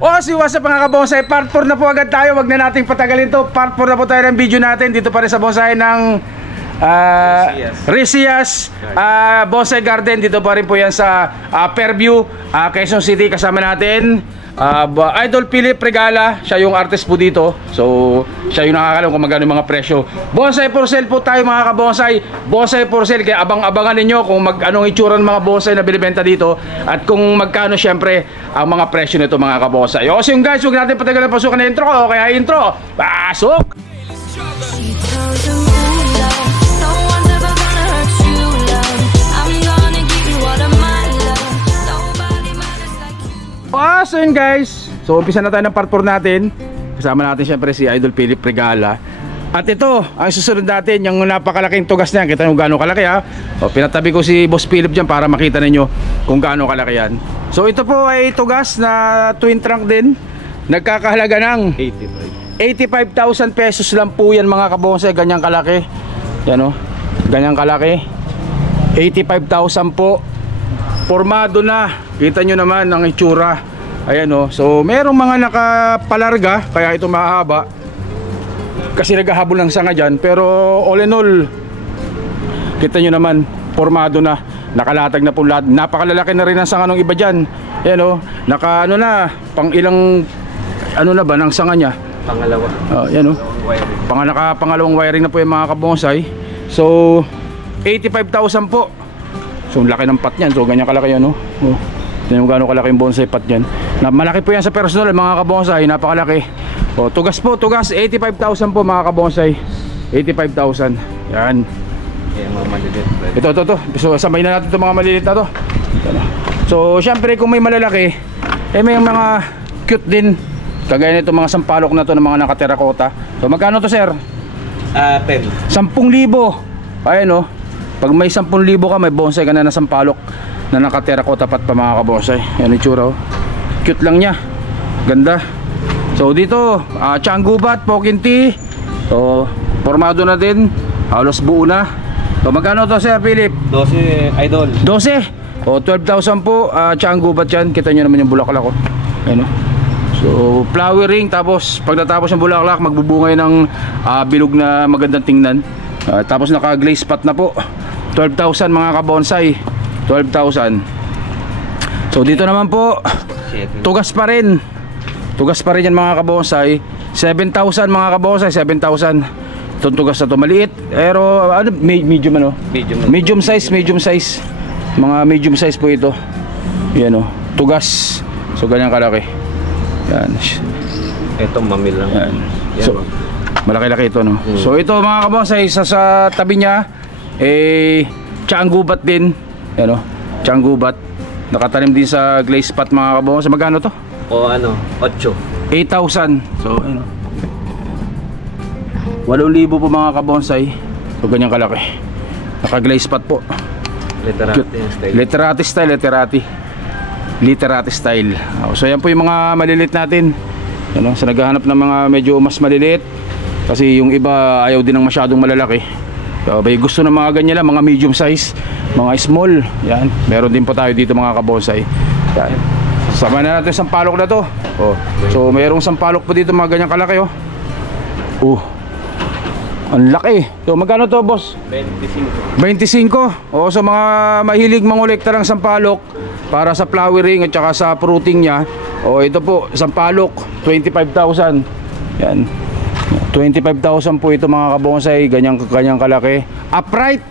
Si what's up mga kabonsay, part 4 na po agad tayo. Wag na nating patagalin to. Part 4 na po tayo ng video natin. Dito pa rin sa bonsai ng Resias Bonsai Garden. Dito pa rin po yan sa Fairview, Quezon City. Kasama natin Idol Philip Regala. Siya yung artist po dito. So siya yung nakakalam kung magkano yung mga presyo. Bonsai for sale po tayo mga kabonsay. Bonsai for sale, kaya abang-abangan ninyo kung anong itsura ng mga bonsai na binibenta dito. At kung magkano syempre ang mga presyo nito mga kabonsay. So yung guys, huwag natin patagalan, pasukan na intro. O kaya intro, pasok! So yun guys, so umpisa na tayo ng part 4 natin. Kasama natin syempre si Idol Philip Regala. At ito, ang susunod natin, yung napakalaking tugas niya. Kita nyo gaano kalaki ha. Pinatabi ko si Boss Philip dyan para makita ninyo kung gaano kalaki yan. So ito po ay tugas na twin trunk din. Nagkakahalaga ng 85,000 pesos lang po yan mga kabonsay. Ganyang kalaki. Yan o, ganyang kalaki. 85,000 po. Formado na. Kita nyo naman ang itsura. Ayan o, so merong mga nakapalarga, kaya ito mahaba kasi naghahabol ng sanga dyan. Pero all in all, kita nyo naman, formado na. Nakalatag na po lahat. Napakalalaki na rin ang sanga ng iba dyan. Ayan o, naka ano na, pang ilang ano na ba ng sanga nya? Pangalawa. Ayan o, pangalawang wiring na po yung mga kabonsay. So 85,000 po. So laki ng pat nyan. So ganyan kalaki yan o. Tignan mo gaano kalaki yung bonsai pat yan. Malaki po yan sa personal mga kabonsai. Napakalaki. Tugas po, tugas 85,000 po mga kabonsai. 85,000. Yan. Mga maliliit. Ito. So sabay na natin itong mga maliliit na to. So syempre kung may malalaki, may mga cute din. Kagaya nito mga sampalok na to ng mga nakaterakota. So magkano to sir? 10. 10,000. Ayan o. Pag may 10,000 ka, may bonsai ka na na sampalok na nakaterakota pat pa mga kabonsay. Yan yung tsura oh. Cute lang niya. Ganda. So dito Tianggubat, Pokinti. So formado na din. Halos buo na. So magkano to Sir Philip? 12 Idol. 12. O 12,000 po. Tianggubat yan. Kita nyo naman yung bulaklak oh. Ayan oh. So flowering. Tapos pag natapos yung bulaklak, magbubungay ng bilog na magandang tingnan. Tapos naka glaze pot na po. 12,000 mga kabonsay. 12,000. So dito naman po tugas pa rin. Tugas pa rin yan mga kabonsay. 7,000 mga kabonsay. 7,000. Itong tugas na to maliit. Pero ano, medium ano? Medium size. Mga medium size po ito. Yan o. Tugas. So ganyan kalaki. Yan. Ito mamil lang. Yan. So malaki-laki ito no. So ito mga kabonsay, sa tabi niya Tianggubat din. Yan o, Tianggubat. Nakatanim din sa glaze pot mga kabonsay. Magkano to? O ano, 8. 8,000. So ano, 8,000 po mga kabonsay. So ganyan kalaki. Naka glaze pot po. Literati style. So yan po yung mga malilit natin. Ano, sa naghahanap ng mga medyo mas maliliit. Kasi yung iba ayaw din ng masyadong malalaki. So, may gusto ng mga ganyan lang, mga medium size, mga small. Yan, meron din po tayo dito mga kabonsay. Yan. Sama na natin yung sampalok na to. So mayroong sampalok po dito mga ganyan kalaki oh. Ang laki. So magkano to boss? 25. So mga mahilig mangolekta ng sampalok para sa flowering at saka sa fruiting nya. Ito po, sampalok 25,000. Yan. 25,000 po ito mga kabonsay, ganyang kalaki. Upright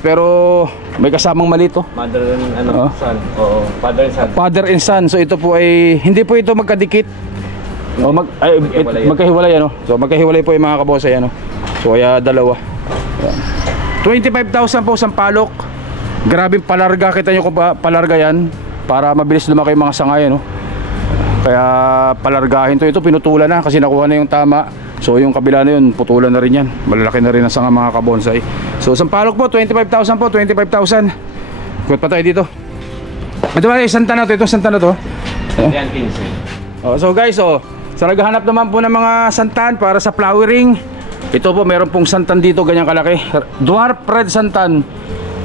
pero may kasamang maliit oh. Mother and son. Father and son. So ito po ay hindi po ito magkadikit. Magkahiwalay ano. So magkahiwalay po yung mga kabonsay ano. So kaya dalawa. Yan. 25,000 po sampalok. Grabing palarga, kita nyo kung palarga yan para mabilis lumaki yung mga sangay ano. Kaya palargahin to. Ito pinutulan na kasi nakuha na yung tama. So yung kabila na yun, putulan na rin yan. Malalaki na rin ang sanga mga kabonsay. So sampalok po, 25,000 po, 25,000. Kuwat pa tayo dito. Ito ba, santa na to, itong santa na to. Yan, 15. So guys, sa naghahanap naman po ng mga santan para sa flowering, ito po, meron pong santan dito, ganyan kalaki. Dwarf red santan.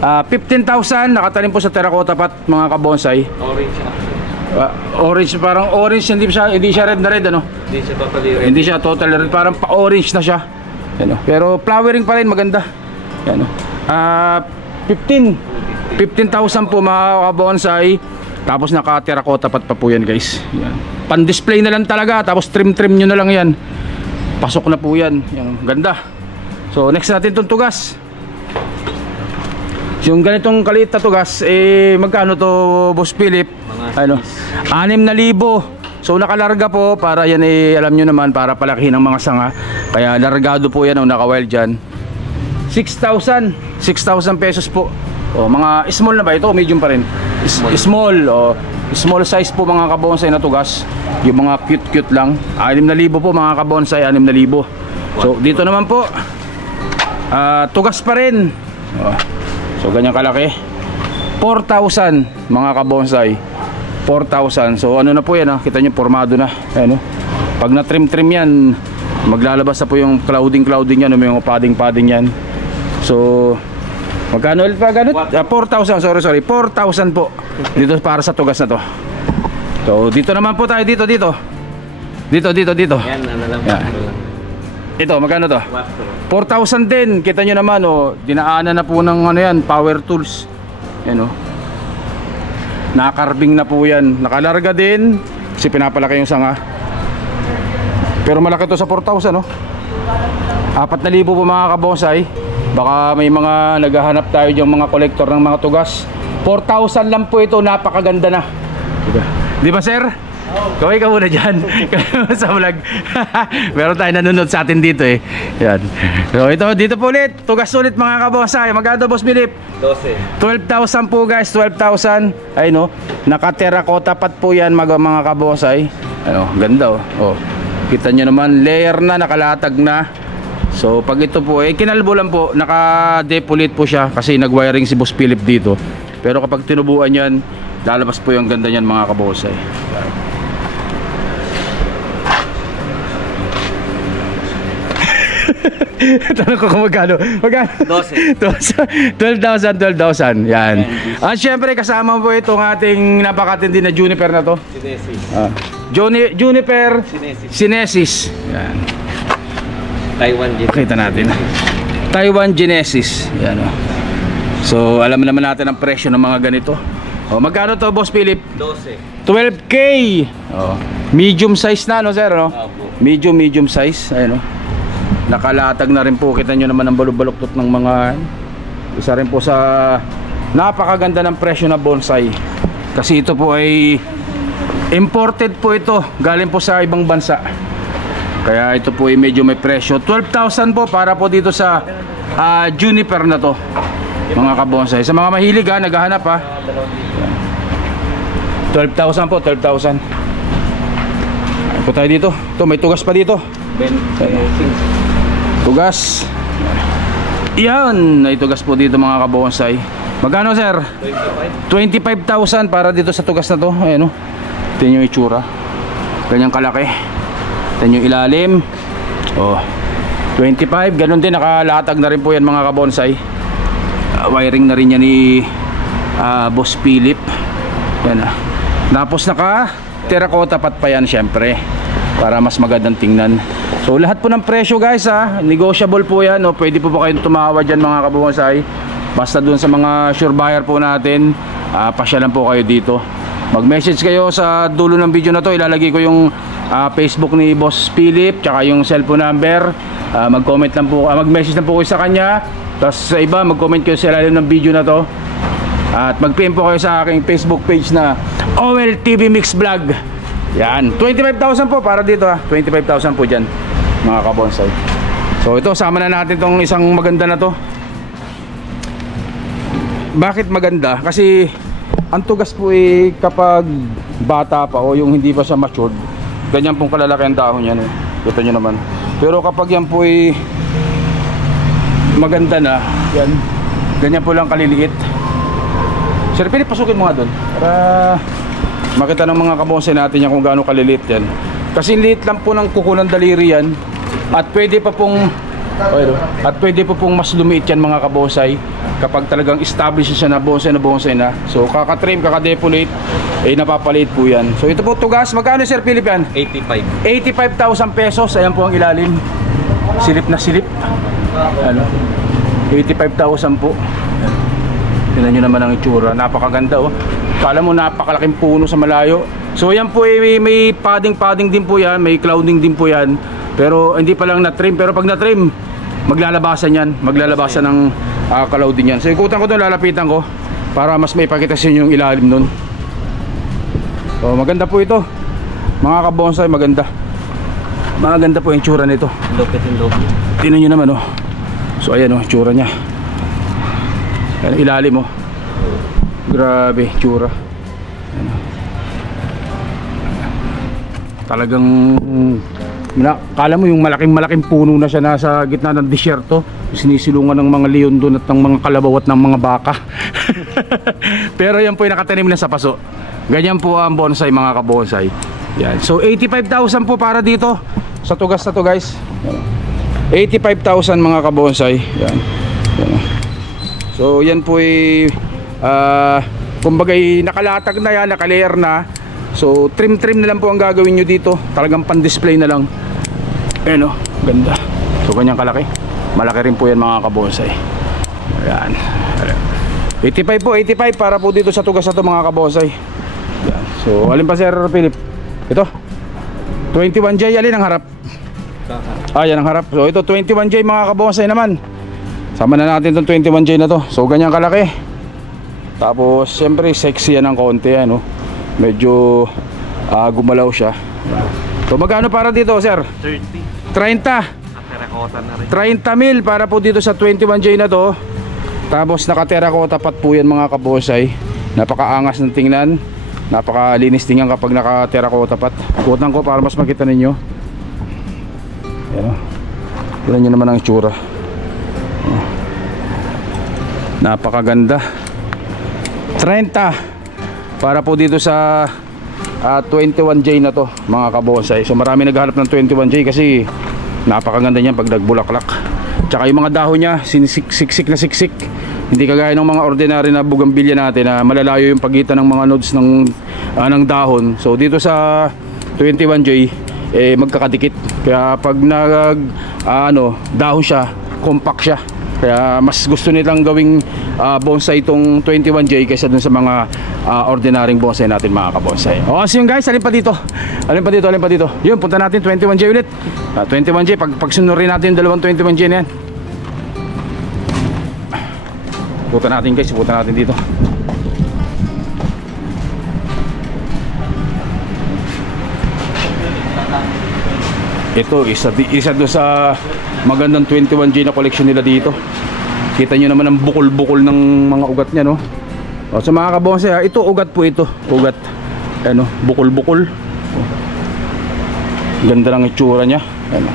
15,000, nakatanim po sa terracotta pot mga kabonsay. Orange. Orange, parang orange, hindi siya red na red, ano? Hindi siya papalirin. Hindi siya total red, parang pa-orange na siya. Yan, oh. Pero flowering pa rin, maganda. Yan, oh. 15,000 po mga kabonsai. Tapos naka-terracotta pat pa po yan, guys. Yan. Pan-display na lang talaga, tapos trim nyo na lang yan. Pasok na po yan. Yan, ganda. So next natin itong tugas. Yung ganitong kaliit na tugas, magkano to, Boss Philip? Ano? 6,000. So nakalarga po para yan, alam nyo naman, para palakihin ng mga sanga. Kaya largado po yan, naka-wild dyan. 6,000 pesos po. O, mga small na ba ito? Medium pa rin? Small. O, small size po mga kabonsai na tugas. Yung mga cute lang. 6,000 po mga kabonsai, 6,000. So dito naman po, tugas pa rin. O, so ganyan kalaki. 4,000 mga kabonsai. 4,000. So ano na po yan, kita nyo, formado na. Ayan, pag na trim yan, maglalabas na po yung clouding yan, may mga padding yan. So magkano ulit pa ganun? 4,000, sorry 4,000 po dito para sa tugas na to. So dito naman po tayo, dito Yan, ano lang. Yan. Ito, magkano to? 4,000 din. Kita nyo naman, dinaanan na po ng ano yan, power tools. Yan, nakakarbing na po yan. Nakalarga din kasi pinapalaki yung sanga. Pero malaki to sa 4,000, 4,000 po mga kabonsai. Baka may mga naghahanap tayo diyang mga kolektor ng mga tugas. 4,000 lang po ito, napakaganda na. Di ba, sir? Kaway ka muna dyan sa vlog. Meron tayo nanonood sa atin dito Yan. So ito, dito po ulit. Tugas ulit mga kabonsai. Magkano, Boss Philip? 12,000 po guys, 12,000. Ay no, naka-terracotta pat po yan mga kabonsai. Ano, ganda kita nyo naman, layer na, nakalatag na. So pag ito po, kinalbo lang po, naka-depulate po siya kasi nag-wiring si Boss Philip dito. Pero kapag tinubuan yan, lalabas po yung ganda niyan mga kabonsai. Tanong ko kung magkano? 12,000. Yan. At syempre kasama po itong ating napakatindi na Juniper na to. Juniper Sinensis. Yan. Taiwan Genesis. Kita natin. Taiwan Genesis. Yan. So alam naman natin ang presyo ng mga ganito. Magkano to, Boss Philip? 12K. Medium size na, sir, Medium size. Ayun, nakalatag na rin po. Kita nyo naman ang balok-baloktot ng mga. Isa rin po sa napakaganda ng presyo na bonsai. Kasi ito po ay imported po ito. Galing po sa ibang bansa. Kaya ito po ay medyo may presyo. 12,000 po para po dito sa Juniper na to, mga kabonsai. Sa mga mahilig naghahanap 12,000 po, 12,000. Po tayo dito. Ito, may tugas pa dito. Tugas. Yan, may tugas po dito mga kabonsai. Magkano, sir? 25,000 para dito sa tugas na to. Ayan, tingnan yung itsura. Ganyang kalaki. Tingnan yung ilalim. 25, ganun din, nakalatag na rin po yan mga kabonsai. Wiring na rin yan ni Boss Philip. Yan tapos naka terracotta pat pa yan syempre para mas magandang tingnan. So lahat po ng presyo guys negotiable po yan pwede po kayong tumawad dyan mga kabonsai. Basta dun sa mga sure buyer po natin, pasyalan po kayo dito. Mag message kayo sa dulo ng video na to. Ilalagay ko yung Facebook ni Boss Philip tsaka yung cellphone number. Mag comment lang po, mag message lang po kayo sa kanya. Tapos sa iba mag comment kayo sa ilalim ng video na to. At mag-PM po kayo sa aking Facebook page na OL TV Mix Vlog. Yan, 25,000 po para dito 25,000 po dyan mga kabonsai. So ito, sama na natin tong isang maganda na to. Bakit maganda? Kasi ang tugas po kapag bata pa o yung hindi pa siya matured, ganyan pong kalalaki ang dahon yan Kita nyo naman. Pero kapag yan po maganda na, yan, ganyan po lang kaliliit. Sir Philip, pasukin mo nga doon para makita ng mga kabonsai natin yan kung gaano kaliliit yan. Kasi liit lang po ng kuko ng daliri yan. At pwede pa pong Okay, no? At pwede po pong mas lumiit yan mga kabonsay kapag talagang established siya na bonsai na. So kaka-trim, kaka-depolate, napapalit po yan. So ito po tugas, magkano Sir Philip yan? 85. 85,000 pesos. Ayan po ang ilalim. Silip na silip. Ano? 85,000 po. Tingnan nyo naman ang itsura. Napakaganda oh. Kala mo napakalaking puno sa malayo. So yan po may padding din po yan. May clouding din po yan. Pero hindi pa lang na-trim. Pero pag na-trim, maglalabasan yan. Maglalabasan ng clouding yan. So ikutan ko doon, lalapitan ko para mas maipakita sa inyo yung ilalim nun. So maganda po ito mga kabonsai, maganda. Maganda po yung itsura nito. Lupit yung loob. Tingnan nyo naman oh. So ayan oh, itsura nya. Ayan, ilalim oh. Grabe, itsura. Ayan, oh. Talagang kala mo yung malaking puno na siya nasa gitna ng disyerto. Sinisilungan ng mga leon doon at ng mga kalabaw at ng mga baka. Pero yan po yung nakatanim na sa paso. Ganyan po ang bonsai mga kabonsai. Yan. So 85,000 po para dito sa tugas na to guys. 85,000 mga kabonsai. Yan. Yan. So yan po ay kumbaga nakalatag na yan, nakalayer na. So trim na lang po ang gagawin nyo dito. Talagang pan-display na lang. Ayan o, ganda. So ganyang kalaki. Malaki rin po yan mga kabonsai. Ayan. 85 po, 85 para po dito sa tugas na to mga kabonsai. Ayan. So alin pa Sir Philip? Ito 21J, alin ang harap? Yan ang harap. So ito 21J mga kabonsai naman. Sama na natin itong 21J na to. So ganyan kalaki. Tapos siyempre sexy yan ng konti ano. Medyo gumalaw siya. So magkano para dito Sir? 30. 30 mil para po dito sa 21J na to. Tapos naka-terracotta pat po yan mga kabonsai. Napakaangas ng tingnan. Napakalinis tingnan kapag naka-terracotta pat. Kutan ko para mas makita ninyo. Ayan o. Tignan nyo naman ang itsura. Napakaganda. 30 para po dito sa 21J na to mga kabonsai. So marami naghahanap ng 21J kasi napakaganda niyan pag nagbulaklak. Tsaka yung mga dahon niya siksik na siksik. Hindi kagaya ng mga ordinary na bougainvillea natin na malalayo yung pagitan ng mga nodes ng dahon. So dito sa 21J magkakadikit. Kaya pag dahon siya, compact siya. Kaya mas gusto nilang gawing bonsai itong 21J kaysa dun sa mga ordinaryong bonsai natin mga kabonsai. So yun guys, alin pa dito? Alin pa dito? Yun, punta natin 21J ulit. 21J, pagsunurin natin yung dalawang 21J na yan. Punta natin guys, punta natin dito. Ito, isa doon sa magandang 21J na collection nila dito. Kita nyo naman ang bukol-bukol ng mga ugat niya, no? O, sa mga kabonsai, ito ugat po ito. Ugat. Ano, bukol-bukol. Ganda lang itsura niya. Ano.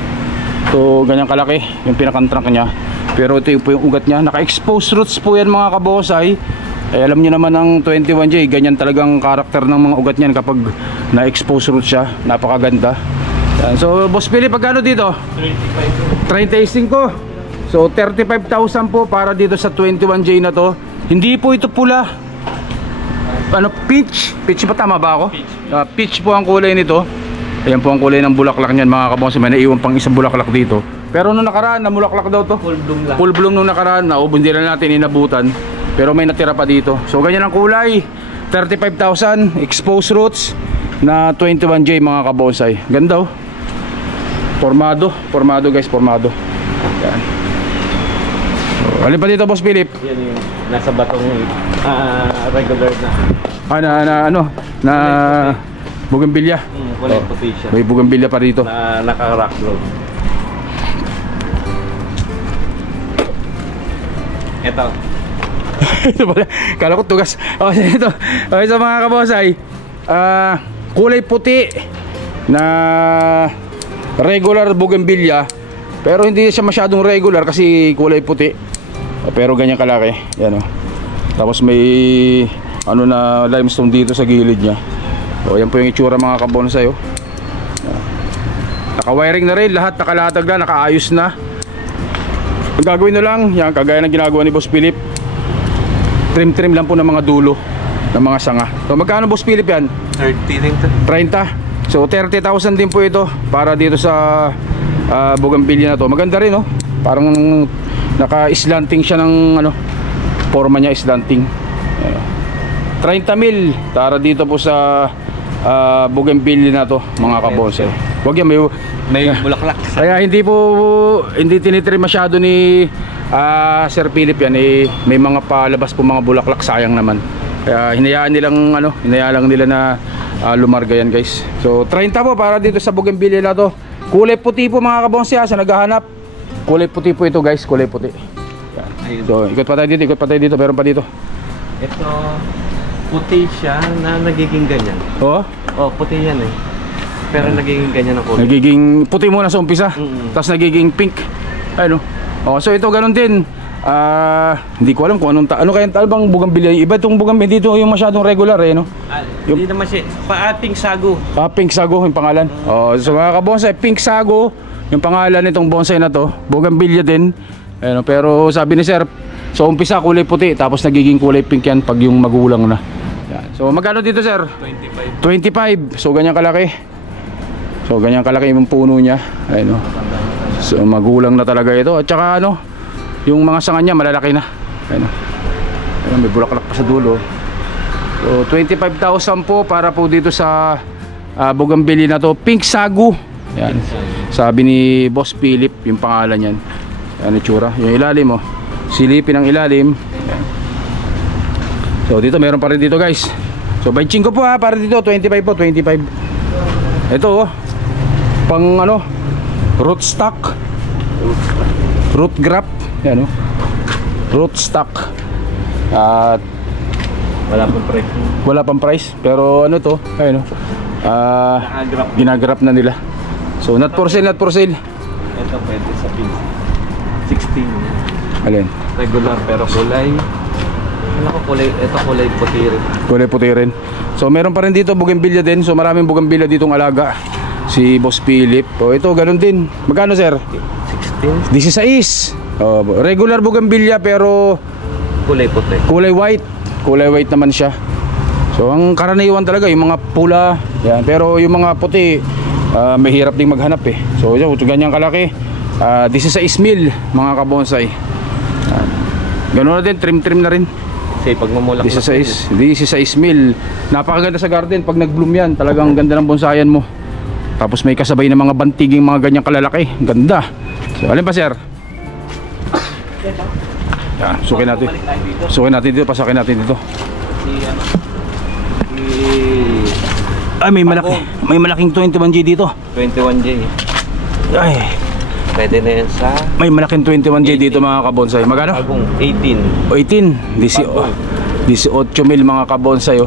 Ito, ganyan kalaki yung pinakantrank niya. Pero ito po yung ugat niya. Naka-expose roots po yan mga kabonsai. Alam niyo naman ang 21J, ganyan talagang karakter ng mga ugat niyan kapag na-expose roots siya. Napakaganda. Yan. So Boss Philip, pagkano dito? 35. So 35,000 po para dito sa 21J na to. Hindi po ito pula. Ano, peach? Peach ba, tama ba ako? Peach po ang kulay nito. Ayan po ang kulay ng bulaklak niyan mga kabonsai. May naiwan pang isang bulaklak dito. Pero nung nakaraan, na bulaklak daw to. Full bloom lang. Full bloom nung nakaraan. Hindi na natin inabutan. Pero may natira pa dito. So ganyan ang kulay. 35,000. Exposed roots na 21J mga kabonsai. Ganda oh. Formado guys, formado. Yan. So, alin pa dito Boss Philip? Yan yung nasa batong regular na. Na bougainvillea. Kulay puti siya. May bougainvillea pa dito. Na naka-rock load. Ito. Ito pala. Kala ko tugas. Ito. Okay, so mga kabonsai, kulay puti na regular bougainvillea, pero hindi siya masyadong regular kasi kulay puti. Pero ganyan kalaki. Yan oh. Tapos may na limestone dito sa gilid niya. So yan po yung itsura mga kabonsai oh. Naka-wiring na rin, lahat nakalatag na, nakaayos na. Ang gagawin na lang, yan, kagaya ng ginagawa ni Boss Philip, trim lang po ng mga dulo ng mga sanga. So magkano Boss Philip yan? 30 rin to. 30. So 30,000 din po ito para dito sa bougainvillea na to. Maganda rin, no? Parang naka-slanting siya ng ano, forma niya slanting. 30 mil para dito po sa bougainvillea na to, mga kabonsay. Wag yan, May bulaklak. kaya hindi tinitrim masyado ni Sir Philip yan, may mga palabas po mga bulaklak, sayang naman. Kaya hinayaan lang nila na lumarga yan, guys. So 30 po para dito sa bougainvillea na to. Kulay puti po mga kabonsay, sa naghahanap. Kulay puti po ito, guys, kulay puti. Yan. So ikot pa tayo dito, meron pa dito. Ito, puti siya na nagiging ganyan. Oh, Puti yan eh. Pero nagiging ganyan ang kulay. nagiging puti muna sa umpisa, tapos nagiging pink. Ayun, oh. So ito ganun din. Hindi ko alam kung ano kaya talbang bougainvillea. Iba itong bougainvillea dito, yung masyadong regular no. Hindi naman siya, pink sago. Pink sago yung pangalan. Oh, so mga kabonsay, pink sago yung pangalan nitong bonsai na to. Bougainvillea din. Ayun, pero sabi ni Sir, so umpisa kulay puti, tapos nagiging kulay pink yan pag yung magulang na. Yan. So magkano dito, Sir? 25. So ganyan kalaki. Yung puno niya. Ayun, so magulang na talaga ito. At saka yung mga sanga niya malalaki na. Ayun, may bulaklak pa sa dulo. So 25,000 po para po dito sa bougainvillea na to. Pink sagu. Yan. Sabi ni Boss Philip yung pangalan niyan. Yan itsura. Yung ilalim silipin ang ilalim. Yan. So dito meron pa rin dito, guys. So by 5 po para dito 25 po, 25. Ito pang root stock. Root graft. Yan root stock. At wala pang price, pero to, ayun ginagrap na nila. So not for sale. Ito pwede sa pink. 16. Alin? Regular pero kulay. Ito kulay puti rin. Kulay puti rin. So meron pa rin dito bougainvillea din. So maraming bougainvillea ditong alaga si Boss Philip. Ito ganun din. Magkano, Sir? 16. Regular bougainvillea pero kulay puti. Kulay white naman siya. So ang karaniwan talaga yung mga pula, yan. Pero yung mga puti mahirap ding maghanap eh. So ganyan kalaki. 16 mil mga kabonsay. Ganoon na din, trim na rin. Kasi pag mamulak 16 mil. Napakaganda sa garden pag nag-bloom yan. Talagang ganda ng bonsayan mo. Tapos may kasabay na mga bantiging mga ganyang kalalaki. Ganda. So alin pa, Sir? Yan, sukin natin dito, pasakin natin dito. Ay, may malaking 21J dito. 21J. Ay, pwede na yan sa may malaking 21J dito mga kabonsay. Magkano? 18. 18 mil mga kabonsay.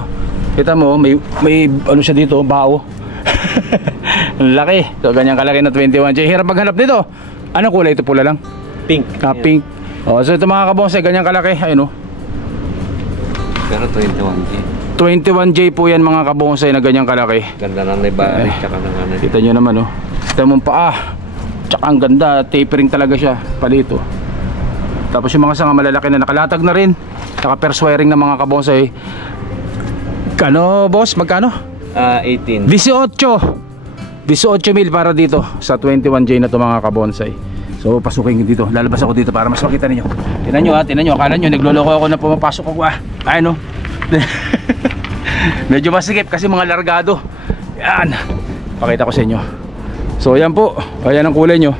Kita mo, may siya dito, bao. Ang laki. So ganyan kalaki na 21J. Hirap maghanap dito. Anong kulay ito? Pula lang? Pink. Pink. So ito mga kabonsay, ganyan kalaki. Ayun Pero 21J. 21J po yan mga kabonsay na ganyan kalaki. Ganda na naibalik. Tsaka na nga. Kita nyo naman Kita mo pa tsaka ang ganda. Tapering talaga siya. Palito. Tapos yung mga sanga malalaki na nakalatag na rin. Naka-perswiring na mga kabonsay. Kano, boss? Magkano? 18. 18 mil para dito sa 21J na to mga kabonsay. So pasukin dito. Lalabas ako dito para mas makita ninyo. Tingnan nyo. Akala nyo nagloloko ako na pumapasok ako Ayun medyo masikip kasi mga largado. Yan. Pakita ko sa inyo. So yan po. Ayan ang kulay nyo.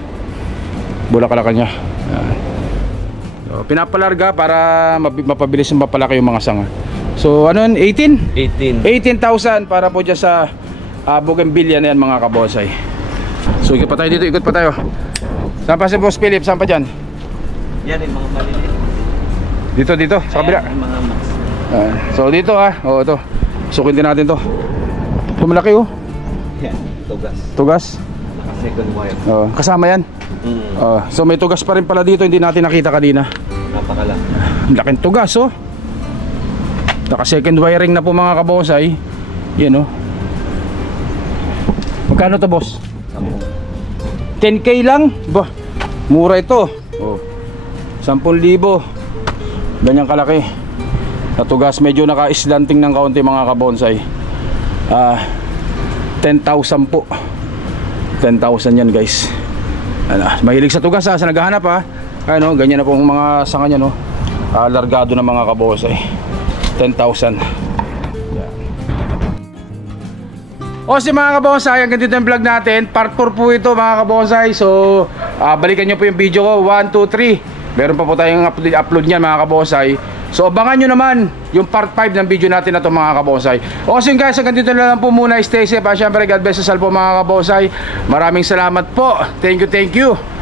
Bulaklak niya. Yan. So, pinapalarga para mapabilis yung mapalaki yung mga sanga. So ano yun? 18,000 para po dyan sa bougainvillea na yan mga kabonsay. So ikot pa tayo dito. Saan pa si Boss Philip? Saan pa dyan? Yan yung mga maliliit. Dito sa kabila. Yung mga max. So dito ito. Sukin din natin to. Ito malaki Yan, tugas. Naka second wire. Kasama yan. So may tugas pa rin pala dito, hindi natin nakita kanina. Napakalaki. Laking tugas Naka second wiring na po mga kabonsay. Yan Magkano to, boss? 10K lang? Bah, mura ito. 10,000. Ganyang kalaki. Natugas, medyo naka-islanting ng kaunti mga kabonsay. 10,000 po. 10,000 yan guys. Mahilig sa tugas sa naghahanap Ano, ganyan na pong mga sanga niya no. Largado ng mga kabonsay. 10,000. O si mga kabonsay, hanggang dito yung vlog natin. Part 4 po ito mga kabonsay. So balikan nyo po yung video ko 1, 2, 3. Meron pa po tayong upload niyan mga kabonsay. So abangan nyo naman yung part 5 ng video natin na ito mga kabonsay. O so guys, hanggang dito na lang po muna. Stay safe. Siyempre God bless us all po mga kabonsay. Maraming salamat po. Thank you.